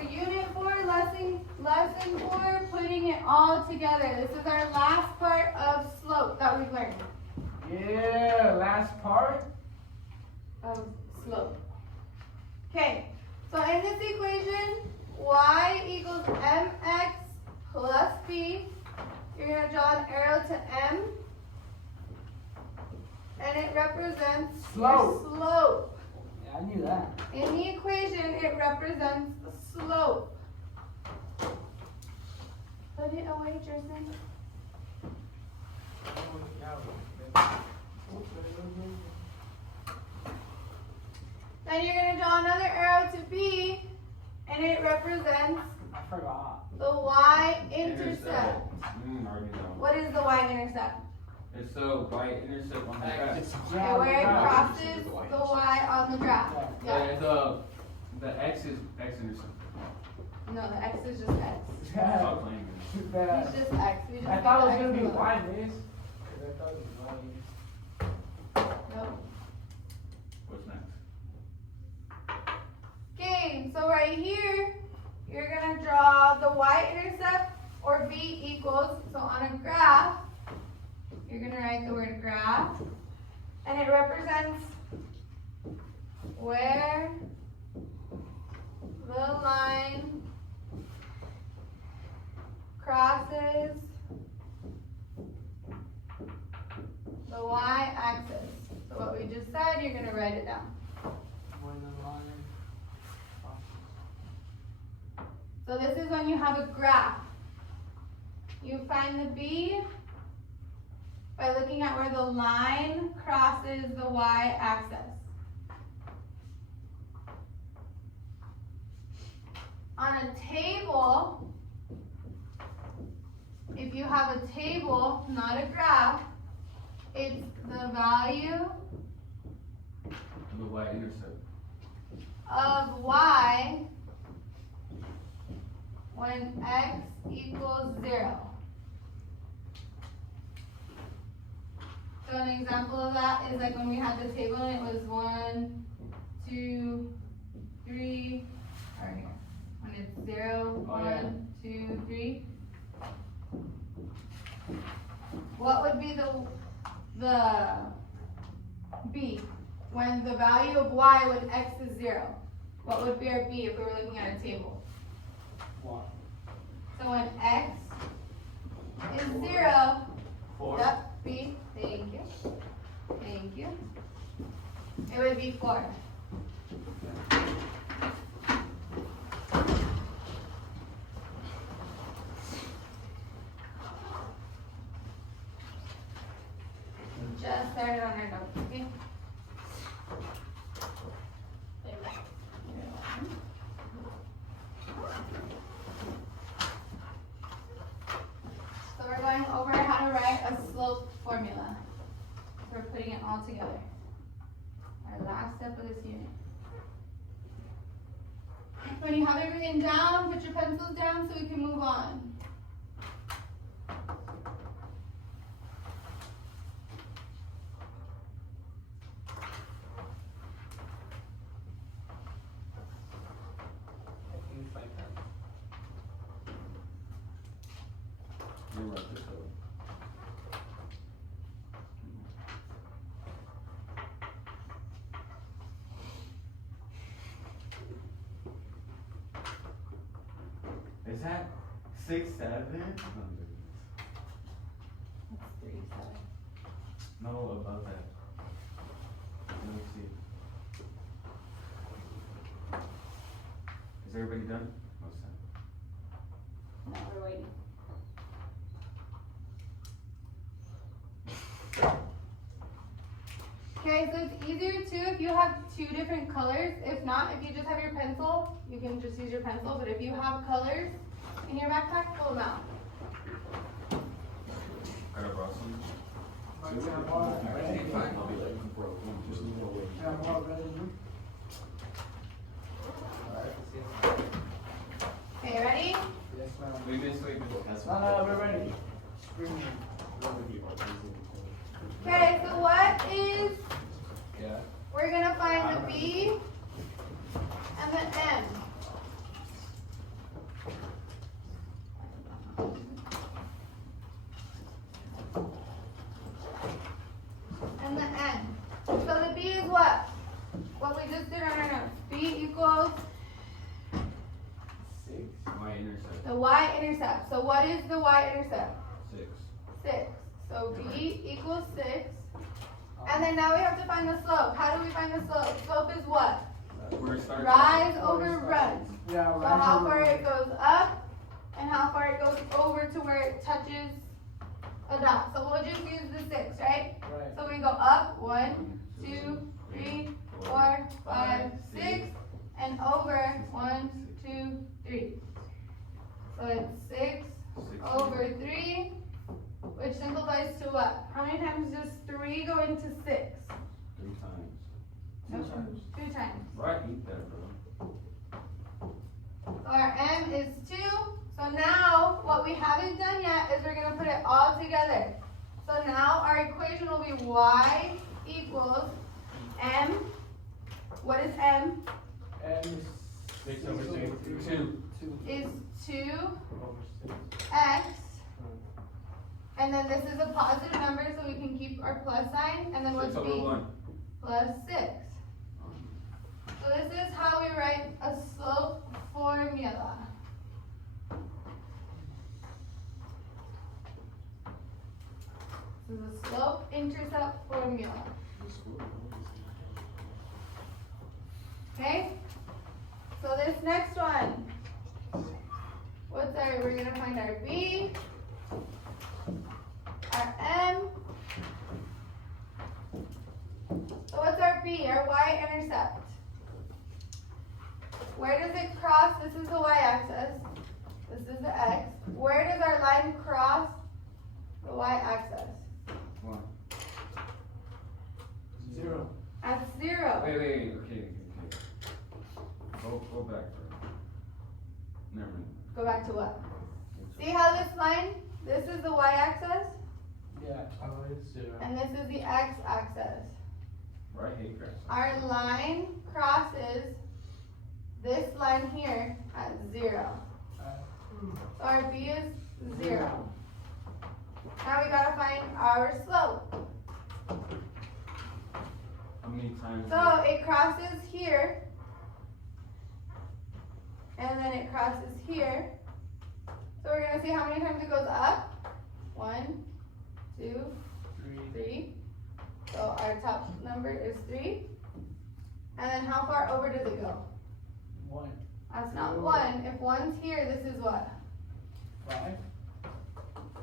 so unit 4, lesson 4, putting it all together. This is our last part of slope that we've learned. Yeah, last part of slope. Okay, so in this equation, y equals mx plus b. You're going to draw an arrow to m, and it represents slope. Your slope. Yeah, I knew that. In the equation, it represents the slope. Put it away, Jerson. Then you're going to draw another arrow to B, and it represents I forgot. the y-intercept. Already know. What is the y-intercept? It's the y-intercept on the graph. Okay, where it crosses the y on the graph. Yeah. The x is x-intercept. No, the x is just x. Stop playing Too It's bad. just x. We just I get thought it was the gonna x be below. y, miss. I thought it was y. Nope. What's next? Okay, so right here, you're going to draw the y-intercept, or b equals, so on a graph, you're going to write the word graph, and it represents where the line crosses the y-axis. So what we just said, you're going to write it down. So this is when you have a graph. You find the b by looking at where the line crosses the y-axis. On a table, if you have a table, not a graph, it's the value The y-intercept. of y when x equals 0. So an example of that is like when we had the table and it was 1, 2, 3, or here. When it's 0, 1, 2, 3. What would be the b? When the value of y when x is 0. What would be our b if we were looking at a table? So when x is 0, 4. yep, b, thank you. Thank you. It would be 4. Just started on our notes, okay? So we're going over how to write a slope formula. We're putting it all together. Our last step of this unit. When you have everything down, put your pencils down so we can move on. You wrote this over. Is that 6, 7? That's 3, 7. No, about that. Let me see. Is everybody done? What's that? No, we're waiting. Okay, so it's easier too if you have 2 different colors. If not, if you just have your pencil, you can just use your pencil. But if you have colors in your backpack, pull them out. Gotta borrow some? I'll be late. Okay, ready? Yes, ma'am. We missed like this. No, we're ready. Okay, so what is, Yeah. we're gonna find the B and the M. Y-intercept. The y-intercept. So what is the y-intercept? 6. 6. So b equals 6. And then now we have to find the slope. How do we find the slope? Slope is what? Where it starts. Rise over run. Yeah, So how far it goes up and how far it goes over to where it touches a dot. So we'll just use the 6, right? Right. So we go up 1, 2, 3, 4, 5, 6, and over 1, 2, 3. So it's 6 over 3, which simplifies to what? How many times does 3 go into 6? 3 times. Nope. 2 times. Right, eat that, bro. So our m is 2. So now what we haven't done yet is we're going to put it all together. So now our equation will be y equals m. What is m? M is 6 over 6. 2. 2 Is 2 over 6. x. And then this is a positive number, so we can keep our plus sign. And then what's 6 over b? 1. Plus 6. So this is how we write a slope formula. This is a slope intercept formula. Okay? So this next one, we're gonna find our B, our M. So what's our B, our y-intercept? Where does it cross? This is the y-axis. This is the x. Where does our line cross the y-axis? 1. 0. At 0. Wait, okay. Go back, bro. Never mind. Go back to what? See how this line, this is the y-axis, Yeah, it's 0. and this is the x-axis. Right, hate grass. Our line crosses this line here at 0. So our B is 0. Now we gotta find our slope. How many times? So it crosses here, and then it crosses here. So we're gonna see how many times it goes up. 1, 2, 3. So our top number is 3. And then how far over does it go? 1. That's not 1. If 1's here, this is what? 5.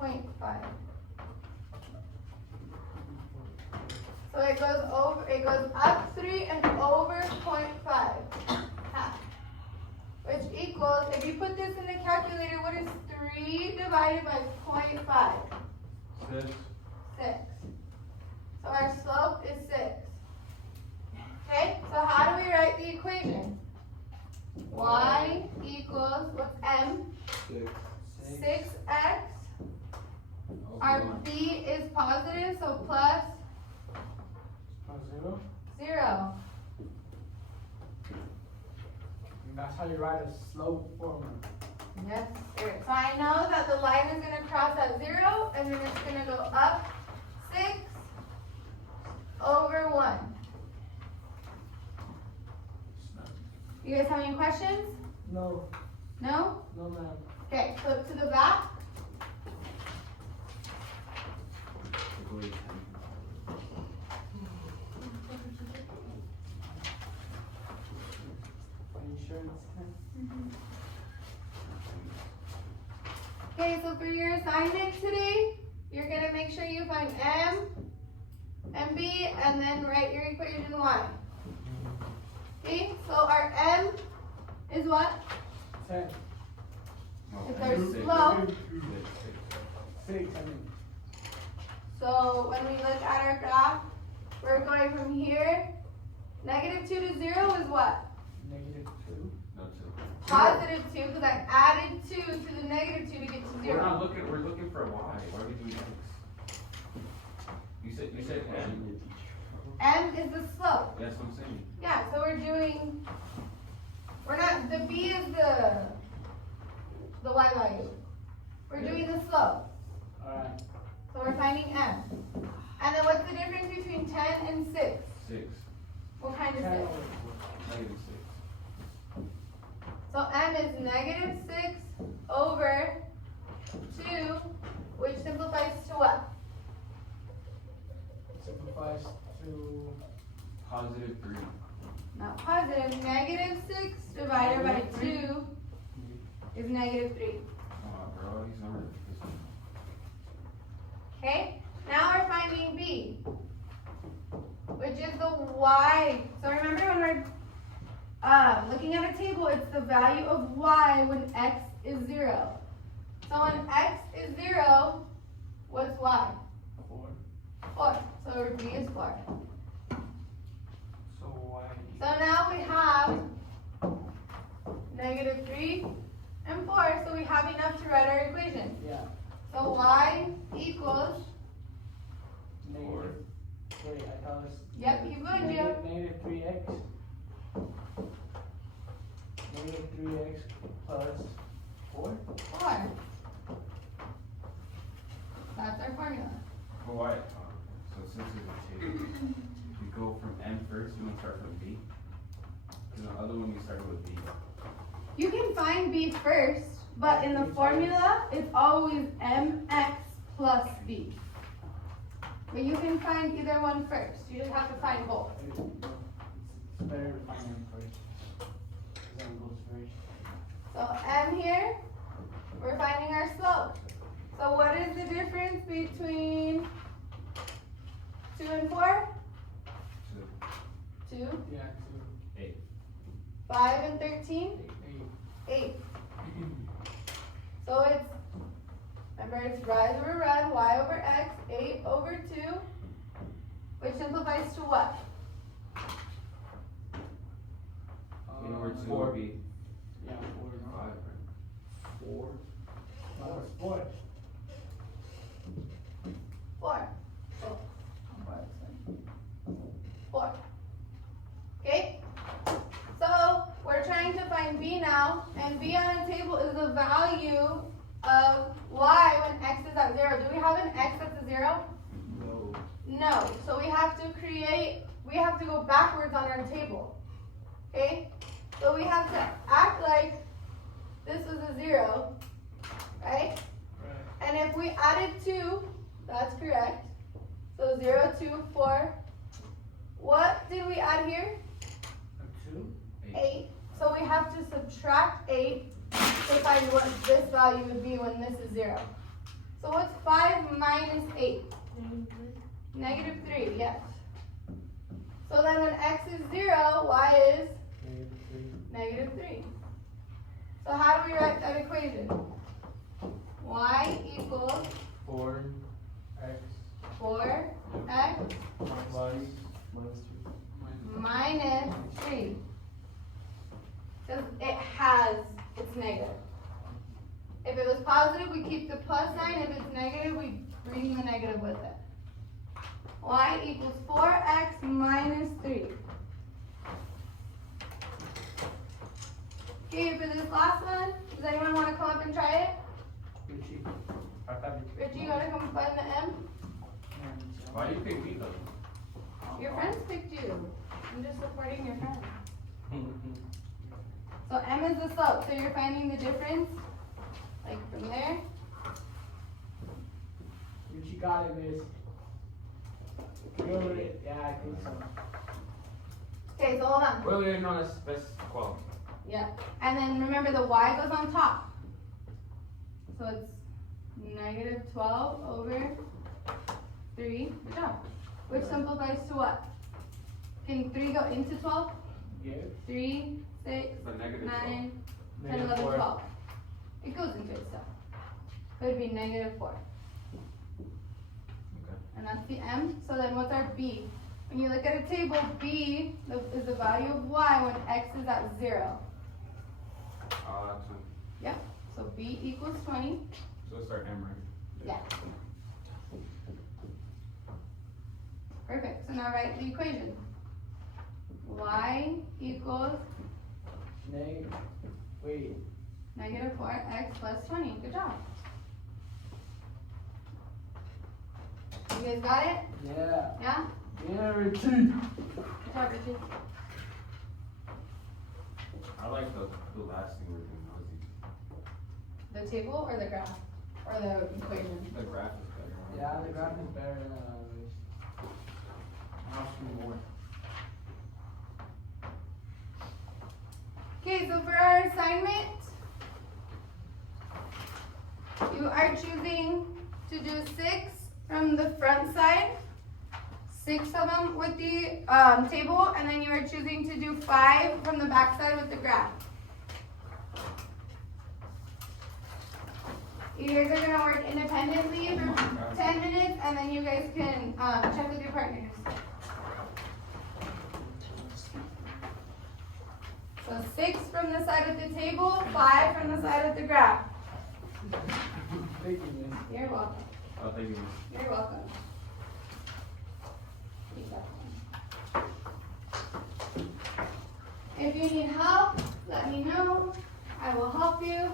0.5. So it goes up 3 and over 0.5. Half. Which equals, if you put this in the calculator, what is 3 divided by 0.5? 6. 6. So our slope is 6. Okay, so how do we write the equation? Y equals, what's m? 6x. Our b is positive, so plus 0. 0. And that's how you write a slope formula. Yes, sir. So I know that the line is going to cross at 0, and then it's going to go up 6 over 1. You guys have any questions? No. No? No, ma'am. Okay, flip to the back. Are you sure it's 10? Okay, so for your assignment today, you're going to make sure you find M and B, and then write your equation Y. Okay, so our M is what? 10. If there's slope. 6, I mean. So when we look at our graph, we're going from here. -2 to 0 is what? -2. No, 2. Positive 2, because I added 2 to the -2 to get to 0. We're looking for y. Why are we doing x? You said m. M is the slope. That's what I'm saying. Yeah, so the B is the y value. We're doing the slope. Alright. So we're finding M. And then what's the difference between 10 and 6? 6. What kind of 10 6? over 4. -6. So M is -6 over 2, which simplifies to what? Simplifies to Positive 3. Not positive. Negative 6 divided by 2 is negative 3. Oh, bro, these numbers. Okay? Now we're finding B, which is the y. So remember when we're looking at a table, it's the value of y when x is 0. So when x is 0, what's y? 4. 4. So B is 4. So y. So now we have negative 3 and 4, so we have enough to write our equation. Yeah. So y equals, Negative. Wait, I thought it was. yep, keep going, Gio. Negative 3x. Negative 3x plus 4. 4. That's our formula. Oh, why? So since it's a table, we go from M first, we don't start from B. And the other one we started with B. You can find b first, but in the formula, it's always mx plus b. But you can find either one first. You just have to find both. It's better to find them first. Because M goes first. So m here, we're finding our slope. So what is the difference between 2 and 4? 2. 2. Yeah, 8. 5 and 13? 2. 8. 8. So it's, remember it's y over red, y over x, 8 over 2, which simplifies to what? In order to 4. B. Yeah, 4. 5, right? 4. No, it's 4. 4. Oh, 4. Okay? So we're trying to find b now, and b on a table is the value of y when x is at 0. Do we have an x that's a 0? No. No. So we have to go backwards on our table. Okay? So we have to act like this was a 0, right? Right. And if we added 2, that's correct. So 0, 2, 4. What did we add here? A 2? 8. So we have to subtract 8 to find what this value would be when this is 0. So what's 5 minus 8? Negative 3, yes. So then when x is 0, y is Negative 3. negative 3. So how do we write that equation? Y equals 4. X. 4x Plus. minus 3. Because it's negative. If it was positive, we keep the plus sign. If it's negative, we bring the negative with it. Y equals 4x minus 3. Okay, for this last one, does anyone want to come up and try it? Richie. Richie, you want to come find the M? Why do you pick B though? Your friends picked you. I'm just supporting your friends. So M is the slope, so you're finding the difference, like from there. Richie got it, miss. Good. Yeah, I think so. Okay, so hold on. Earlier known as best quality. Yeah. And then remember the Y goes on top. So it's negative 12 over 3. Good job. Which simplifies to what? Can 3 go into 12? Yeah. 3, 6, But negative 9, 10, Negative 11, 4. 12. It goes into itself. So it'd be negative 4. Okay. And that's the M. So then what's our B? When you look at a table, B is the value of Y when X is at 0. That's one. Yep. So B equals 20. So it's our M, right? Yeah. Perfect. So now write the equation. Y equals Wait. negative 4x plus 20. Good job. You guys got it? Yeah. Yeah? Yeah, Richie. Good job, Richie. I like the last thing we're doing. That was easy. The table or the graph? Or the equation? The graph is better. Yeah, the graph is better than the others. I'll see more. Okay, so for our assignment, you are choosing to do 6 from the front side, 6 of them with the table, and then you are choosing to do 5 from the back side with the graph. You guys are gonna work independently for 10 minutes, and then you guys can check with your partners. So 6 from the side of the table, 5 from the side of the graph. Thank you, man. You're welcome. Oh, thank you. You're welcome. Keep that one. If you need help, let me know. I will help you.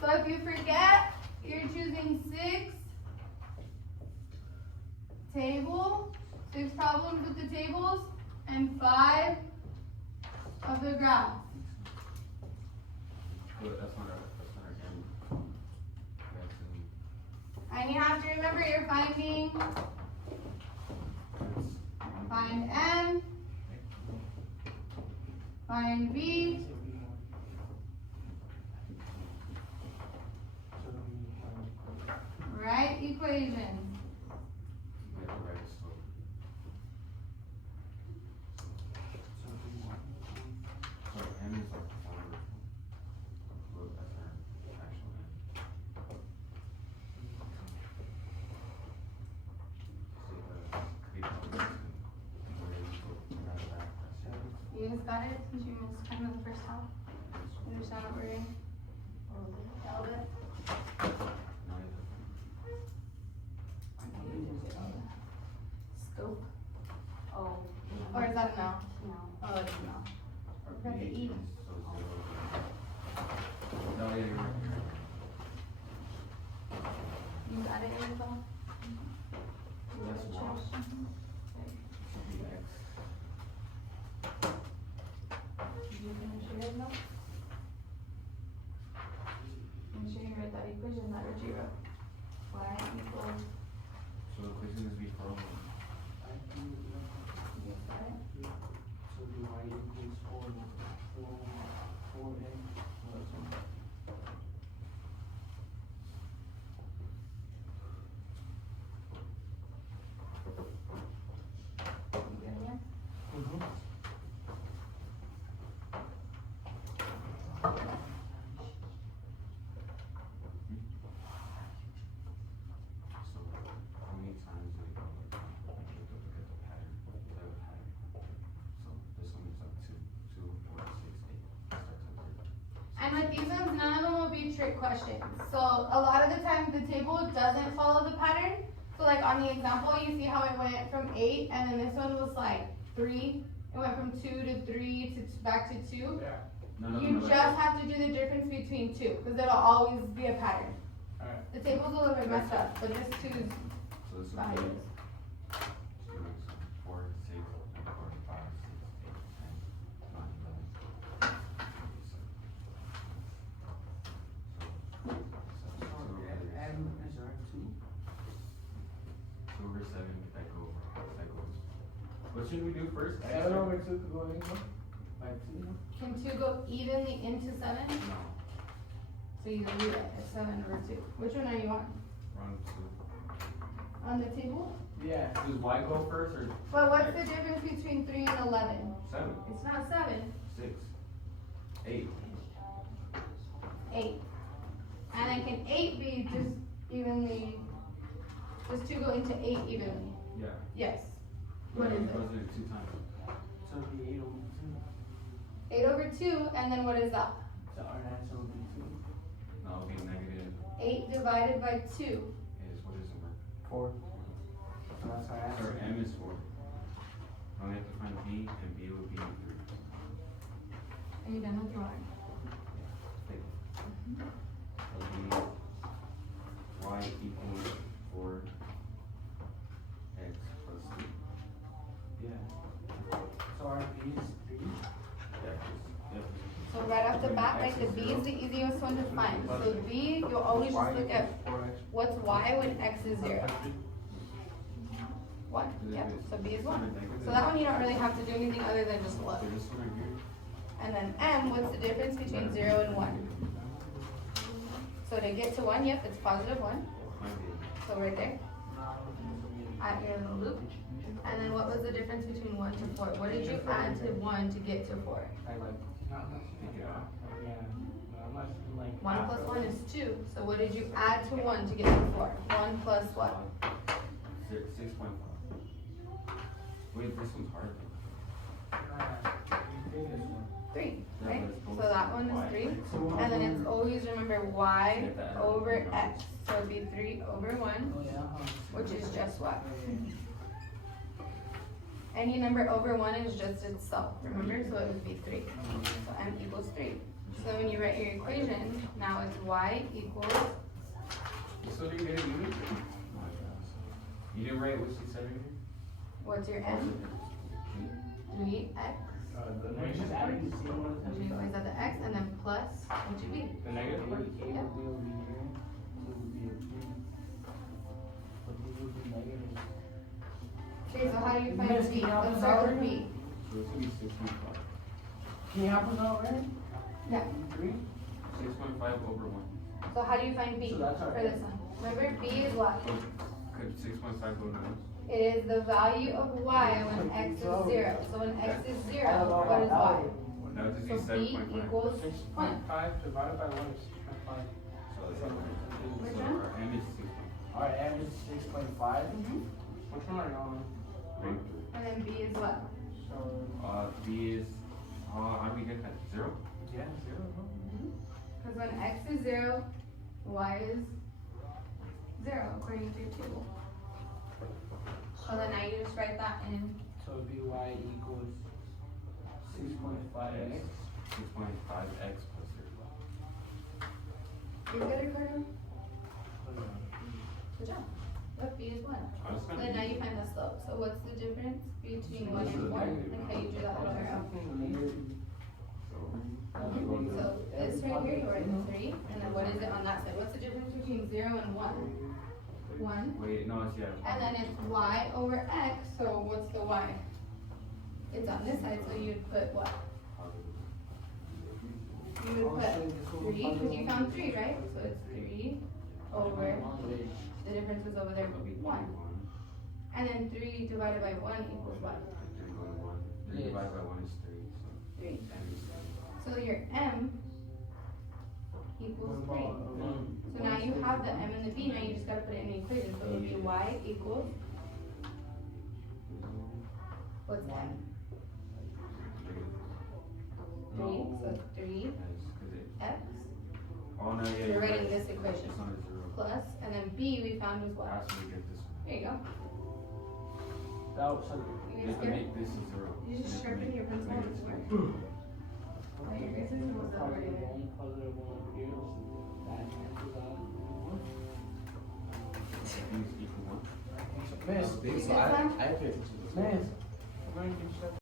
So if you forget, you're choosing 6 table, 6 problems with the tables, and 5 of the graph. But that's not our game. And you have to remember you're finding, find M, find V, right equation. You guys got it since you missed kind of the first half? You understand what we're doing? A little bit? Scope. Oh. Or is that a no? No. Oh, it's a no. We got the E. No, yeah, you're right. You got it, Isabel? That's wrong. Should be X. Did you finish yours, no? Make sure you write that equation that Richie wrote. Y equals, So the equation is V for all. you got it? So do y equals 4a. You good here? So how many times do we go like look at the pattern? We have a pattern. So this one is up 2, 2, 4, 6, 8. Starts at 0. And with these ones, none of them will be trick questions. So a lot of the time the table doesn't follow the pattern. So like on the example, you see how it went from 8 and then this one was like 3. It went from 2 to 3 to back to 2. Yeah. None of You them are just like have to do the difference between 2 because it'll always be a pattern. Alright. The table's a little bit messed up, but this 2 is so this would fine. be 2, 4, 6, 4, 5, 6, 8, 10, 9, 11. So M is our 2. 2 over 7, that goes. What should we do first? 7 over 2 could go anywhere. By 2. Can 2 go evenly into 7? No, So you do it at 7 over 2. Which one are you on? wrong 2. On the table? Yeah. Does Y go first or But what's the difference between 3 and 11? 7, It's not 7, 6, 8? 8. And then can 8 be just evenly, does 2 go into 8 evenly? Yeah. Yes. What is it? Goes in 2 times. So it'd be 8 over 2. 8 over 2, and then what is that? So our answer would be 2. No, it'll be negative 8 divided by 2. is, what is the word? 4. So that's our So answer. M is 4. Now we have to find B, and B would be 3. Are you done with your work? Thank you. It'll be y equals 4x plus 3. Yeah. So our B is 3. Yeah, 'cause- yep. So right off the bat, right, the B is the easiest one to find. So B, you'll always just look at what's y when x is 0. 1, yep, so B is 1. So that one you don't really have to do anything other than just look. So this one right here. And then M, what's the difference between 0 and 1? So to get to 1, yep, it's positive 1. Might be. So right there, at your little loop. And then what was the difference between 1 to 4? What did you add to 1 to get to 4? I like, Take it out. yeah, no, I'm not like. 1 plus 1 is 2. So what did you add to 1 to get to 4? 1 plus what? 6.5. Wait, this one's hard. 3, right? So that one is 3. And then it's always remember y over x. So it'd be 3 over 1, Oh, yeah. which is just what? Any number over 1 is just itself, remember? So it would be 3. So m equals 3. So when you write your equation, now it's y equals, So did you get it unit? You didn't write what she said right here? what's your m? 3x. The negative is adding the same one as Which you always have the x, and then plus, what should be? The negative one? A would be over here, so it would be a 3. But these would be negative. Okay, so how do you find Miss, b? can you help Let's us start out with here? b. So it's gonna be 6.5. Can you help us out, right? Yeah. 3? 6.5 over 1. So how do you find b So that's our for this one? Remember, b is what? Oh, could 6.5 go to 1? It is the value of y when x is 0. So when x is 0, what is y? That would just So be b 7.5. equals 1. 6.5 divided by 1 is 6.5. So it's Which so one? our m is 6.5. Alright, M is 6.5. Which one are you on? Right? And then b is what? So, B is, how do we get that? 0? yeah, 0. Because when x is 0, y is 0 according to your table. So then now you just write that in. So it'd be y equals 6.5x. 6.5x plus 0. You good, Ricardo? Good job. Look, b is 1. I was Then now you find the slope. So what's the difference between 1 and 4? Like how you drew that little arrow. So this right here, you write 3. And then what is it on that side? What's the difference between 0 and 1? 1. Wait, no, it's yeah. And then it's y over x, so what's the y? It's on this side, so you'd put what? You would put 3, because you found 3, right? So it's 3 over, the difference is over there, will be 1. And then 3 divided by 1 equals what? 3 divided by 1 is 3, so 3. m is 3. So your m equals 3. So now you have the m and the b, now you just gotta put it in the equation. So it would be y equals, what's m? 3, so 3 x Oh, no, yeah, You're you're writing right. this equation. It's not a 0. plus, and then b we found was what? That's when we get this one. There you go. That was so. You You guys can get it? make this a 0. You just sharpen your pencil and it's work. Oh, your guys' was already there. Positive 1 here. That cancels out. Things equal 1. Miss, You get some? I pay attention to this. Miss, I'm going to get you